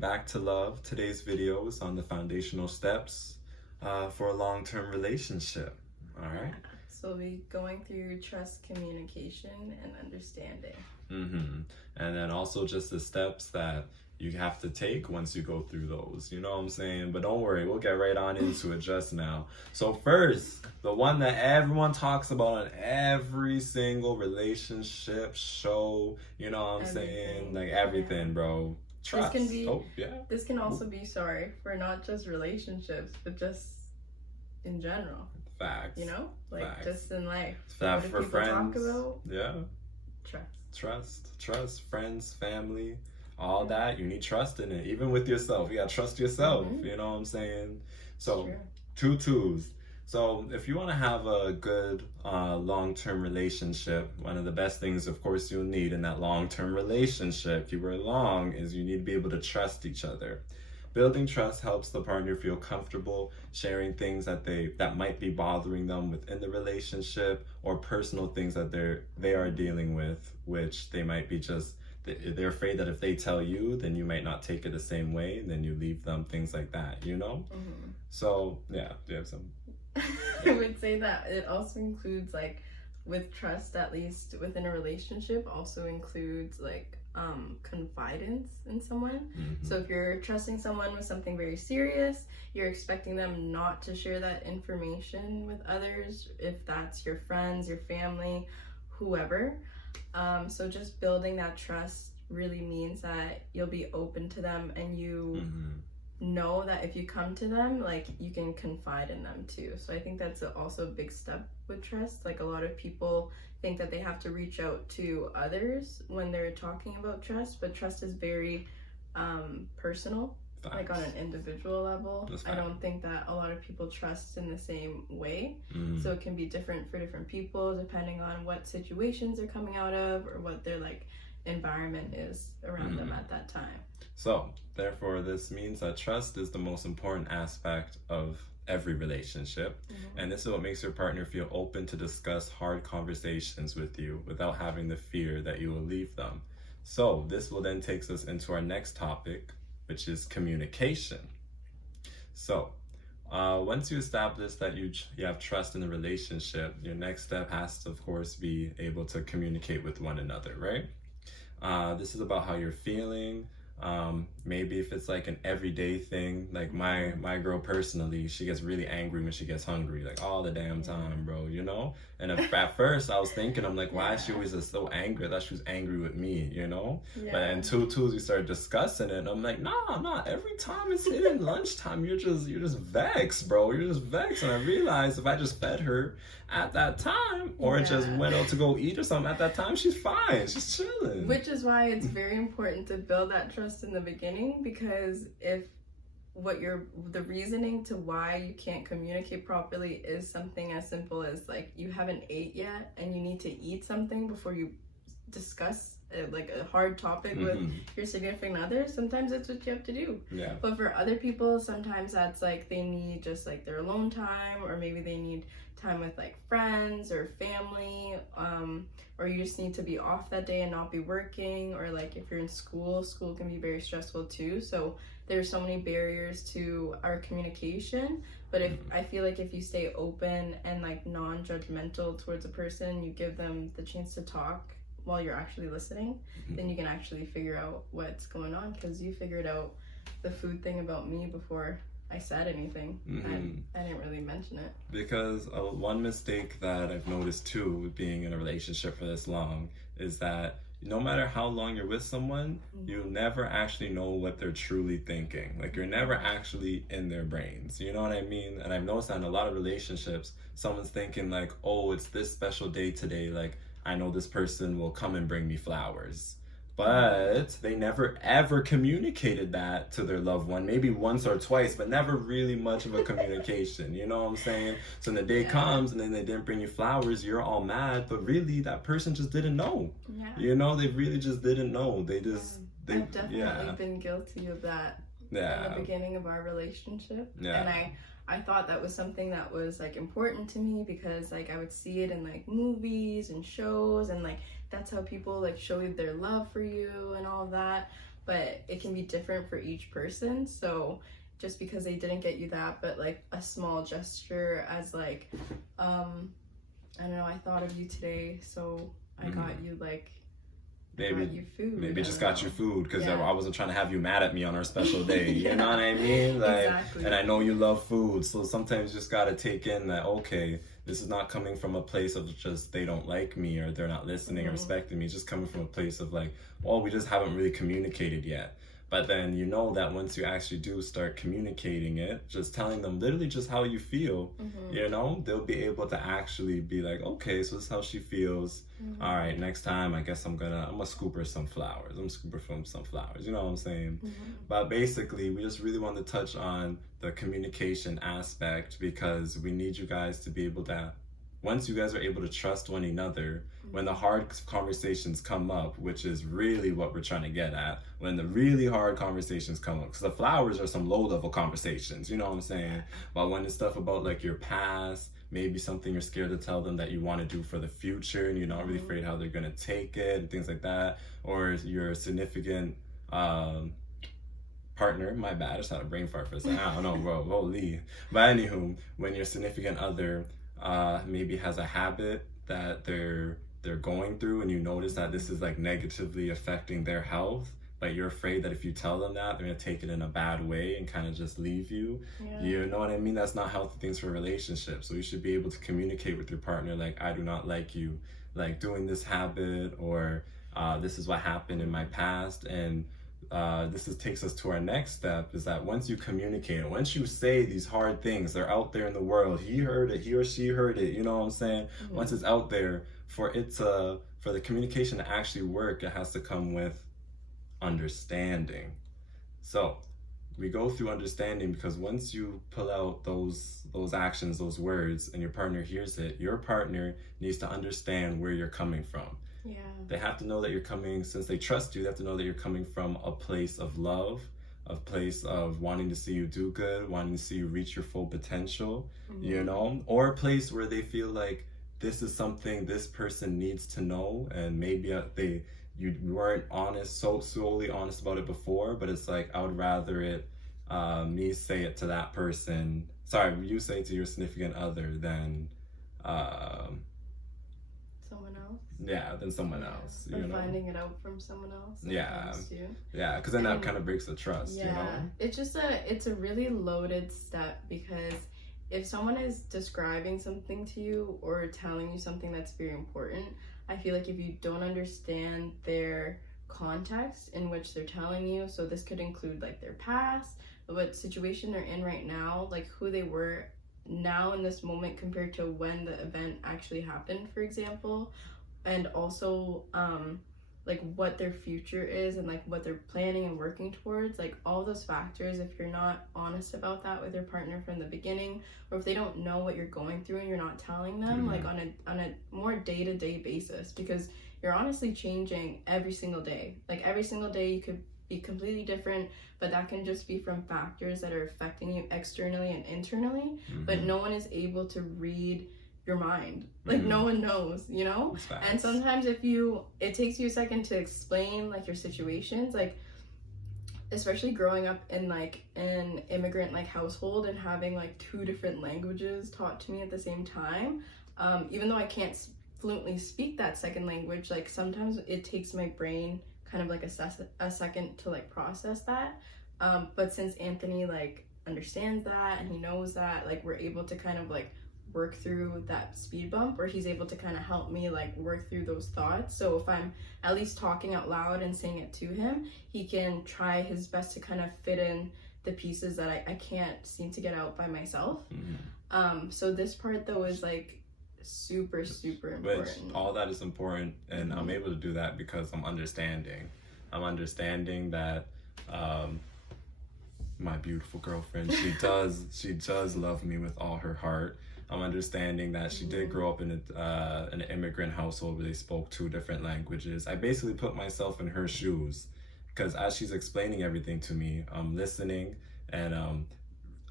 Back to love. Today's video is on the foundational steps for a long-term relationship. All right. So we'll be going through trust, communication, and understanding. And then also just the steps that you have to take once you go through those. You know what I'm saying? But don't worry, we'll get right on into it just now. So first, the one that everyone talks about in every single relationship show, you know what I'm saying? Like everything, bro. Trust. This can also be, for not just relationships, but just in general. Facts. You know? Like Facts. Just in life. That for friends. Talk about? Yeah. Trust, friends, family, all that. You need trust in it. Even with yourself. You gotta trust yourself. You know what I'm saying? So, two twos. So if you want to have a good long-term relationship, one of the best things, of course, you'll need in that long-term relationship, keyword long, is you need to be able to trust each other. Building trust helps the partner feel comfortable sharing things that might be bothering them within the relationship, or personal things that they are dealing with, which they might be they're afraid that if they tell you, then you might not take it the same way, and then you leave them, things like that, you know? So, yeah, do you have some? I would say that it also includes, like, with trust, at least within a relationship, also includes, like, confidence in someone. So if you're trusting someone with something very serious, you're expecting them not to share that information with others, if that's your friends, your family, whoever. So just building that trust really means that you'll be open to them, and you know that if you come to them, like, you can confide in them too. So I think that's also a big step with trust. Like, a lot of people think that they have to reach out to others when they're talking about trust, but trust is very personal. Facts. Like on an individual level. I don't think that a lot of people trust in the same way. So it can be different for different people depending on what situations they're coming out of, or what their, like, environment is around them at that time. So therefore, this means that trust is the most important aspect of every relationship, and this is what makes your partner feel open to discuss hard conversations with you without having the fear that you will leave them. So this will then take us into our next topic, which is communication. So once you establish that you have trust in the relationship, your next step has to, of course, be able to communicate with one another, right? This is about how you're feeling. Maybe if it's like an everyday thing, like my girl personally, she gets really angry when she gets hungry, like all the damn time, bro, you know? And at first I was thinking, I'm like, why is she always just so angry? I thought she was angry with me, you know? But in two twos, we started discussing it, and I'm like, nah, every time it's hitting lunchtime, you're just vexed, bro. You're just vexed. And I realized if I just fed her at that time, or just went out to go eat or something at that time, she's fine. She's chilling. Which is why it's very important to build that trust in the beginning, because if the reasoning to why you can't communicate properly is something as simple as, like, you haven't ate yet and you need to eat something before you discuss like a hard topic with your significant other, sometimes that's what you have to do. But for other people, sometimes that's like they need just like their alone time, or maybe they need time with like friends or family, or you just need to be off that day and not be working, or like if you're in school can be very stressful too. So there's so many barriers to our communication. But I feel like if you stay open and like non-judgmental towards a person, you give them the chance to talk while you're actually listening, then you can actually figure out what's going on, because you figured out the food thing about me before I said anything. I didn't really mention it. Because one mistake that I've noticed too with being in a relationship for this long is that no matter how long you're with someone, you never actually know what they're truly thinking. Like, you're never actually in their brains. You know what I mean? And I've noticed that in a lot of relationships, someone's thinking like, oh, it's this special day today. Like, I know this person will come and bring me flowers. But they never ever communicated that to their loved one. Maybe once or twice, but never really much of a communication. You know what I'm saying? So when the day comes and then they didn't bring you flowers, you're all mad. But really, that person just didn't know. You know, they really just didn't know. I've definitely been guilty of that in the beginning of our relationship. And I thought that was something that was like important to me, because like I would see it in like movies and shows, and like that's how people like show their love for you and all of that. but it can be different for each person. So just because they didn't get you that, but like a small gesture as like, I don't know, I thought of you today, so I got you like, maybe got you food. Maybe just got you food because Yeah. I wasn't trying to have you mad at me on our special day. You Yeah. know what I mean? Like, Exactly. and I know you love food, so sometimes you just gotta take in that, okay, this is not coming from a place of just they don't like me or they're not listening or respecting me. It's just coming from a place of like, well, we just haven't really communicated yet. But then you know that once you actually do start communicating it, just telling them literally just how you feel, you know, they'll be able to actually be like, okay, so this is how she feels. All right, next time I guess I'm gonna scoop her some flowers. I'm gonna scoop her from some flowers. You know what I'm saying? But basically, we just really want to touch on the communication aspect because we need you guys to be able to, once you guys are able to trust one another, when the hard conversations come up, which is really what we're trying to get at, when the really hard conversations come up, because the flowers are some low-level conversations, you know what I'm saying? But when it's stuff about like your past, maybe something you're scared to tell them that you want to do for the future and you're not really afraid how they're going to take it and things like that, or your significant partner, my bad, I just had a brain fart for a second, I don't know, bro, holy. But anywho, when your significant other maybe has a habit that they're going through and you notice that this is like negatively affecting their health, but you're afraid that if you tell them that, they're gonna take it in a bad way and kind of just leave you. You know what I mean? That's not healthy things for relationships. So you should be able to communicate with your partner like, I do not like you like doing this habit, or this is what happened in my past. And takes us to our next step, is that once you communicate, once you say these hard things, they're out there in the world, he heard it, he or she heard it, you know what I'm saying? Once it's out there, for the communication to actually work, it has to come with understanding. So we go through understanding, because once you pull out those actions, those words, and your partner hears it, your partner needs to understand where you're coming from. Yeah. They have to know that you're coming, since they trust you, they have to know that you're coming from a place of love, a place of wanting to see you do good, wanting to see you reach your full potential, you know, or a place where they feel like this is something this person needs to know, and maybe you weren't solely honest about it before, but it's like, I would rather me say it to that person, you say it to your significant other than someone else. Yeah, than someone else. Or you know? Finding it out from someone else. Yeah, because then that kind of breaks the trust. Yeah, you know? It's a really loaded step, because if someone is describing something to you or telling you something that's very important, I feel like if you don't understand their context in which they're telling you, so this could include like their past, what situation they're in right now, like who they were now in this moment compared to when the event actually happened, for example, and also like what their future is and like what they're planning and working towards, like all those factors, if you're not honest about that with your partner from the beginning, or if they don't know what you're going through and you're not telling them like on a more day-to-day basis, because you're honestly changing every single day. Like every single day you could be completely different, but that can just be from factors that are affecting you externally and internally, but no one is able to read your mind. Like no one knows, you know? And sometimes it takes you a second to explain like your situations, like especially growing up in like an immigrant like household and having like 2 different languages taught to me at the same time, even though I can't fluently speak that second language, like sometimes it takes my brain kind of like a second to like process that, but since Anthony like understands that and he knows that, like we're able to kind of like work through that speed bump, or he's able to kind of help me like work through those thoughts. So if I'm at least talking out loud and saying it to him, he can try his best to kind of fit in the pieces that I can't seem to get out by myself. So this part though is like super important. Which all that is important, and I'm able to do that because I'm understanding that my beautiful girlfriend, she does love me with all her heart. I'm understanding that she did grow up in an immigrant household where they spoke 2 different languages. I basically put myself in her shoes, because as she's explaining everything to me, I'm listening, and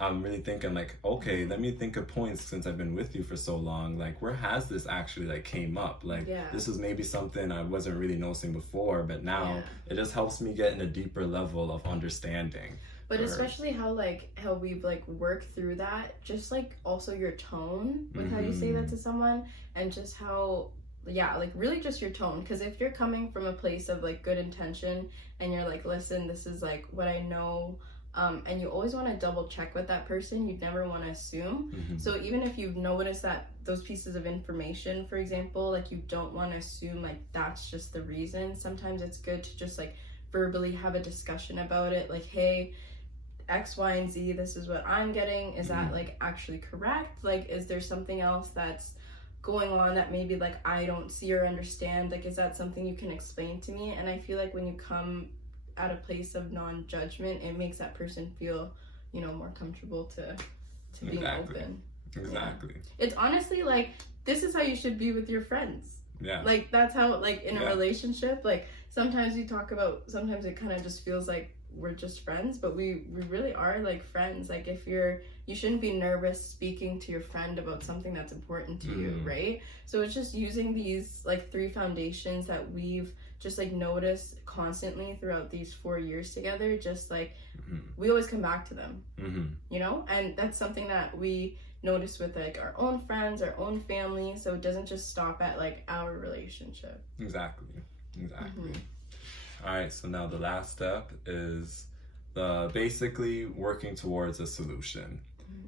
I'm really thinking like, okay, let me think of points since I've been with you for so long. Like, where has this actually like came up? Like, this is maybe something I wasn't really noticing before, but now it just helps me get in a deeper level of understanding. But especially how we've like worked through that, just like also your tone with how you say that to someone, and just how like really just your tone. Because if you're coming from a place of like good intention and you're like, listen, this is like what I know, and you always want to double check with that person, you'd never want to assume. So even if you've noticed that those pieces of information, for example, like you don't want to assume like that's just the reason. Sometimes it's good to just like verbally have a discussion about it, like, hey, X, Y, and Z, this is what I'm getting. Is that like actually correct? Like, is there something else that's going on that maybe like I don't see or understand? Like, is that something you can explain to me? And I feel like when you come at a place of non-judgment, it makes that person feel, you know, more comfortable to being open. Exactly. It's honestly like, this is how you should be with your friends. Like, that's how, like, in a relationship, like, sometimes we talk about, sometimes it kind of just feels like we're just friends, but we really are like friends. Like, if you shouldn't be nervous speaking to your friend about something that's important to you, right? So it's just using these like 3 foundations that we've just like noticed constantly throughout these 4 years together. Just like we always come back to them, you know, and that's something that we notice with like our own friends, our own family. So it doesn't just stop at like our relationship. Exactly. All right, so now the last step is basically working towards a solution.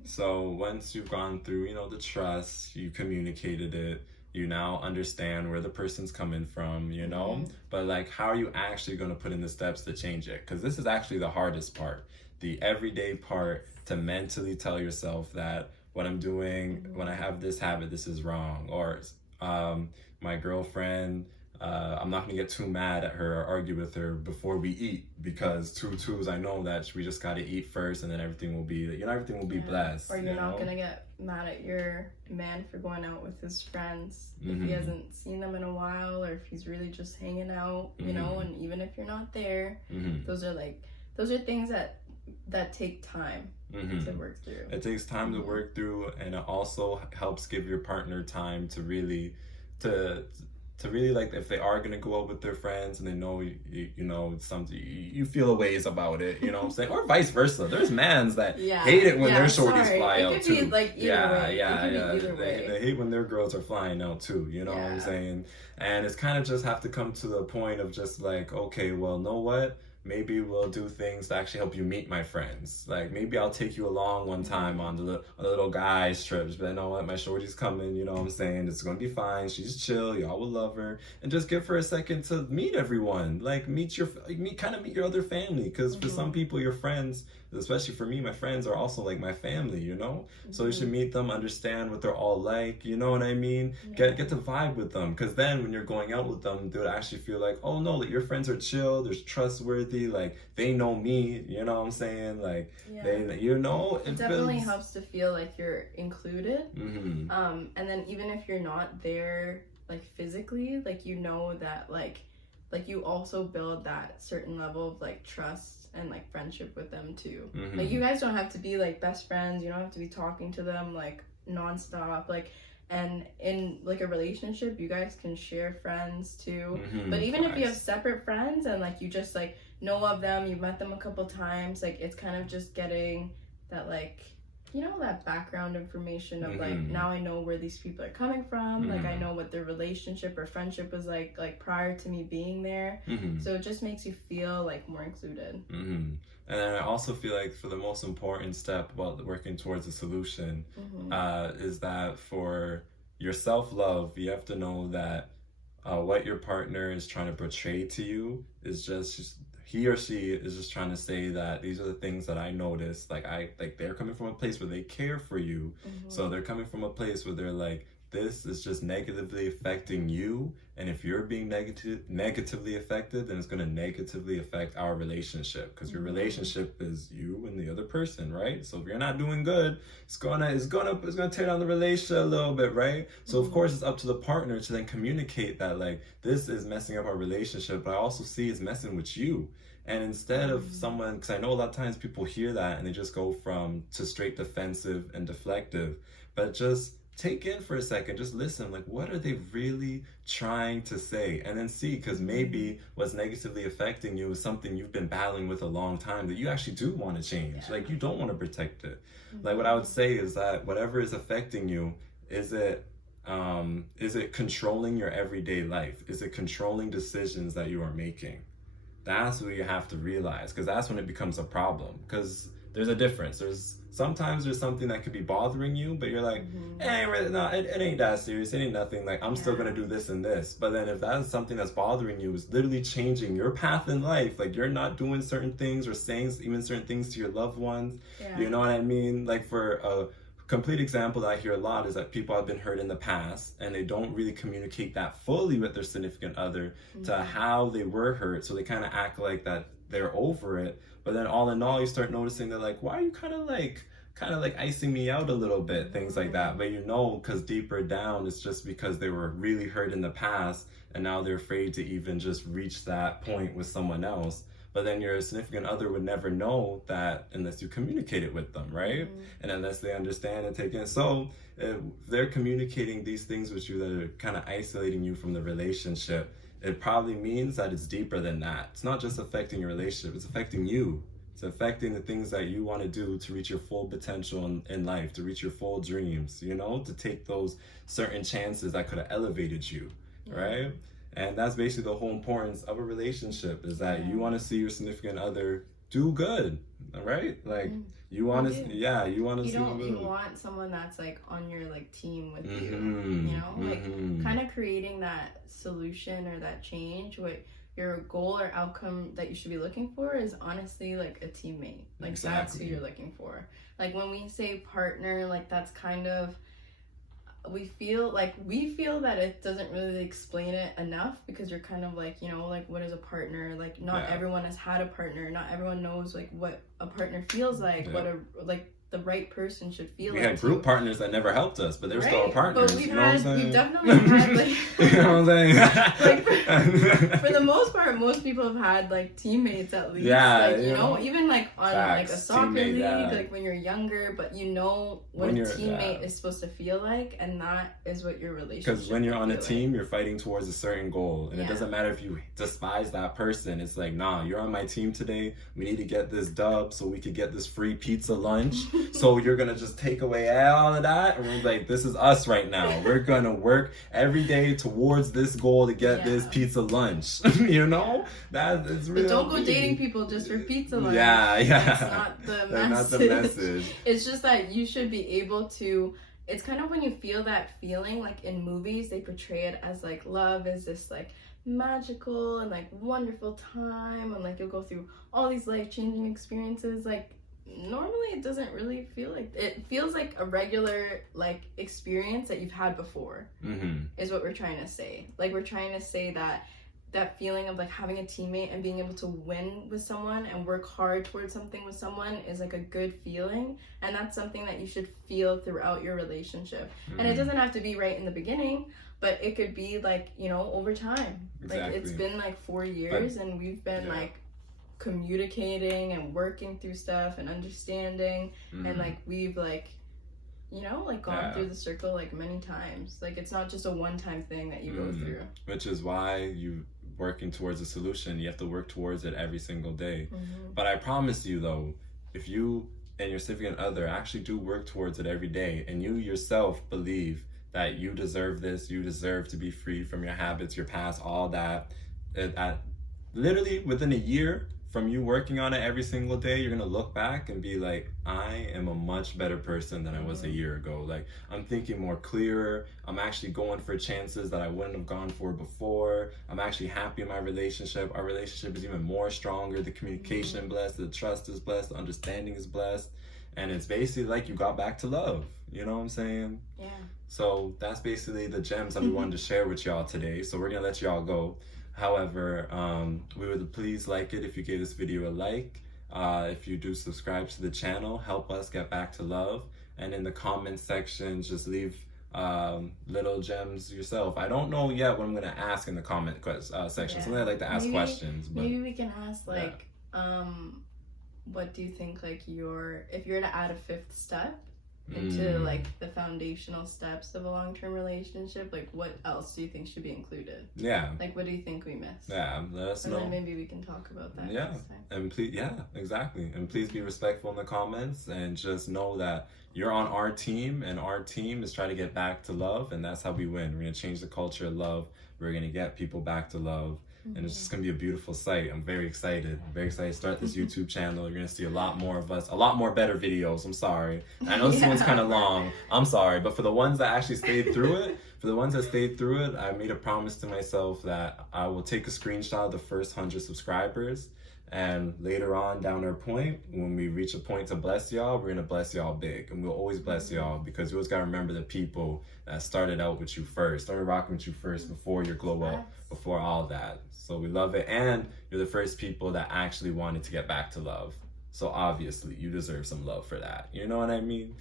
So once you've gone through, you know, the trust, you communicated it, you now understand where the person's coming from, you know, but like, how are you actually going to put in the steps to change it? Because this is actually the hardest part, the everyday part, to mentally tell yourself that what I'm doing when I have this habit, this is wrong. Or my girlfriend, I'm not gonna get too mad at her or argue with her before we eat, because two twos, I know that we just gotta eat first, and then everything will be, you know, everything will be blessed. Or you're not gonna get mad at your man for going out with his friends if he hasn't seen them in a while, or if he's really just hanging out, you know. And even if you're not there, those are things that take time to work through. It takes time to work through, and it also helps give your partner time to really like, if they are going to go out with their friends and they know you know something, you feel a ways about it, you know what I'm saying? Or vice versa. There's mans that hate it when their shorties fly out too. Like They hate when their girls are flying out too, you know what I'm saying? And it's kind of just have to come to the point of just like, okay, well, know what? Maybe we'll do things to actually help you meet my friends. Like, maybe I'll take you along one time on the little guys trips, but you know what, my shorty's coming, you know what I'm saying? It's gonna be fine. She's chill. Y'all will love her, and just give her a second to meet everyone. Like, meet your other family, because for some people, your friends, especially for me, my friends are also like my family, you know. So you should meet them, understand what they're all like, you know what I mean? Get to vibe with them, because then when you're going out with them, they would actually feel like, oh no, like, your friends are chill, they're trustworthy, like, they know me, you know what I'm saying? Like, they, you know, it definitely helps to feel like you're included. And then even if you're not there like physically, like, you know that like you also build that certain level of like trust and like friendship with them too. Like, you guys don't have to be like best friends, you don't have to be talking to them like nonstop, like, and in like a relationship you guys can share friends too. But even if you have separate friends and like you just like know of them, you've met them a couple times, like, it's kind of just getting that, like, you know, that background information of like, now I know where these people are coming from, like, I know what their relationship or friendship was like prior to me being there. So it just makes you feel like more included. And then I also feel like, for the most important step while working towards a solution, is that for your self-love, you have to know that what your partner is trying to portray to you is just he or she is just trying to say that these are the things that I noticed. Like, they're coming from a place where they care for you. So they're coming from a place where they're like, this is just negatively affecting you, and if you're being negatively affected, then it's going to negatively affect our relationship, because your relationship is you and the other person, right? So if you're not doing good, it's gonna tear down the relationship a little bit, right? So of course it's up to the partner to then communicate that, like, this is messing up our relationship, but I also see it's messing with you. And instead of someone, because I know a lot of times people hear that and they just go to straight defensive and deflective, but just take in for a second, just listen, like what are they really trying to say? And then see, because maybe what's negatively affecting you is something you've been battling with a long time that you actually do want to change. Like you don't want to protect it. Like what I would say is that whatever is affecting you, is it controlling your everyday life? Is it controlling decisions that you are making? That's what you have to realize, because that's when it becomes a problem. Because there's a difference. Sometimes there's something that could be bothering you, but you're like, hey, it ain't that serious. It ain't nothing. Like, I'm still gonna do this and this. But then if that's something that's bothering you, is literally changing your path in life. Like, you're not doing certain things or saying even certain things to your loved ones. You know what I mean? Like, for a complete example that I hear a lot is that people have been hurt in the past and they don't really communicate that fully with their significant other to how they were hurt. So they kind of act like that they're over it. But then all in all, you start noticing they're like, why are you kind of like icing me out a little bit, things like that. But you know, because deeper down, it's just because they were really hurt in the past and now they're afraid to even just reach that point with someone else. But then your significant other would never know that unless you communicate it with them, right? And unless they understand and take it. So if they're communicating these things with you that are kind of isolating you from the relationship, it probably means that it's deeper than that. It's not just affecting your relationship, it's affecting you. It's affecting the things that you want to do to reach your full potential in life, to reach your full dreams, you know, to take those certain chances that could have elevated you, right? And that's basically the whole importance of a relationship, is that you want to see your significant other do good, right? Like you want to, you want to see them good. You want someone that's like on your like team with you, you know, like kind of creating that solution or that change. What your goal or outcome that you should be looking for is honestly like a teammate. Like that's who you're looking for. Like when we say partner, like that's kind of, we feel that it doesn't really explain it enough, because you're kind of like, you know, like what is a partner? Like not everyone has had a partner. Not everyone knows like what a partner feels like, what the right person should feel like. We had group partners that never helped us, but they're still partners. But you know what I'm saying? We've definitely had like, you know what I'm saying? like for the most part, most people have had like teammates at least. Like, you know, even like on like a soccer league, like when you're younger, but you know what a teammate is supposed to feel like, and that is what your relationship. Because when you're on a team, you're fighting towards a certain goal, and it doesn't matter if you despise that person. It's like, nah, you're on my team today. We need to get this dub so we could get this free pizza lunch. So you're gonna just take away all of that, and we're like, this is us right now. We're gonna work every day towards this goal to get this pizza lunch. You know, that is really. But don't go dating people just for pizza lunch. That's not the message. Not the message. It's just that you should be able to. It's kind of when you feel that feeling, like in movies, they portray it as like love is this like magical and like wonderful time, and like you'll go through all these life-changing experiences. Like normally it doesn't really feel like it. Feels like a regular like experience that you've had before, is what we're trying to say. Like we're trying to say that feeling of like having a teammate and being able to win with someone and work hard towards something with someone is like a good feeling, and that's something that you should feel throughout your relationship. And it doesn't have to be right in the beginning, but it could be like, you know, over time. Like it's been like 4 years, and we've been like communicating and working through stuff and understanding, and like we've like, you know, like gone through the circle like many times. Like it's not just a one-time thing that you go through. Which is why you working towards a solution, you have to work towards it every single day. But I promise you though, if you and your significant other actually do work towards it every day, and you yourself believe that you deserve this, you deserve to be free from your habits, your past, all that, literally within a year from you working on it every single day, you're gonna look back and be like, I am a much better person than I was a year ago. Like, I'm thinking more clearer. I'm actually going for chances that I wouldn't have gone for before. I'm actually happy in my relationship. Our relationship is even more stronger. The communication blessed, the trust is blessed, the understanding is blessed. And it's basically like you got back to love. You know what I'm saying? Yeah. So that's basically the gems that we wanted to share with y'all today. So we're gonna let y'all go. However, we would please like it if you gave this video a like. If you do subscribe to the channel, help us get back to love. And in the comment section, just leave little gems yourself. I don't know yet what I'm going to ask in the comment section. Something I like to ask questions. But maybe we can ask like what do you think, like, if you're to add a fifth step into like the foundational steps of a long-term relationship, like what else do you think should be included? Yeah. Like, what do you think we missed? Yeah, let us know. And then maybe we can talk about that next time. And please, yeah, exactly. And please be respectful in the comments, and just know that you're on our team, and our team is trying to get back to love, and that's how we win. We're gonna change the culture of love. We're gonna get people back to love. And it's just gonna be a beautiful sight. I'm very excited. I'm very excited to start this YouTube channel. You're gonna see a lot more of us, a lot more better videos. I'm sorry. I know this one's kind of long. I'm sorry, but for the ones that actually stayed through it, I made a promise to myself that I will take a screenshot of the first 100 subscribers, and later on down our point, when we reach a point to bless y'all, we're gonna bless y'all big, and we'll always bless y'all, because you always gotta remember the people that started out with you first, started rocking with you first before your glow up, before all that. So we love it, and you're the first people that actually wanted to get back to love. So obviously you deserve some love for that. You know what I mean?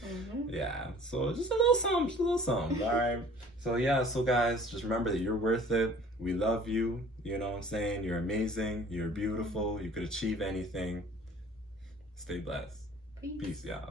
Yeah. So just a little something, all right? So yeah, so guys, just remember that you're worth it. We love you. You know what I'm saying? You're amazing. You're beautiful. You could achieve anything. Stay blessed. Peace, y'all.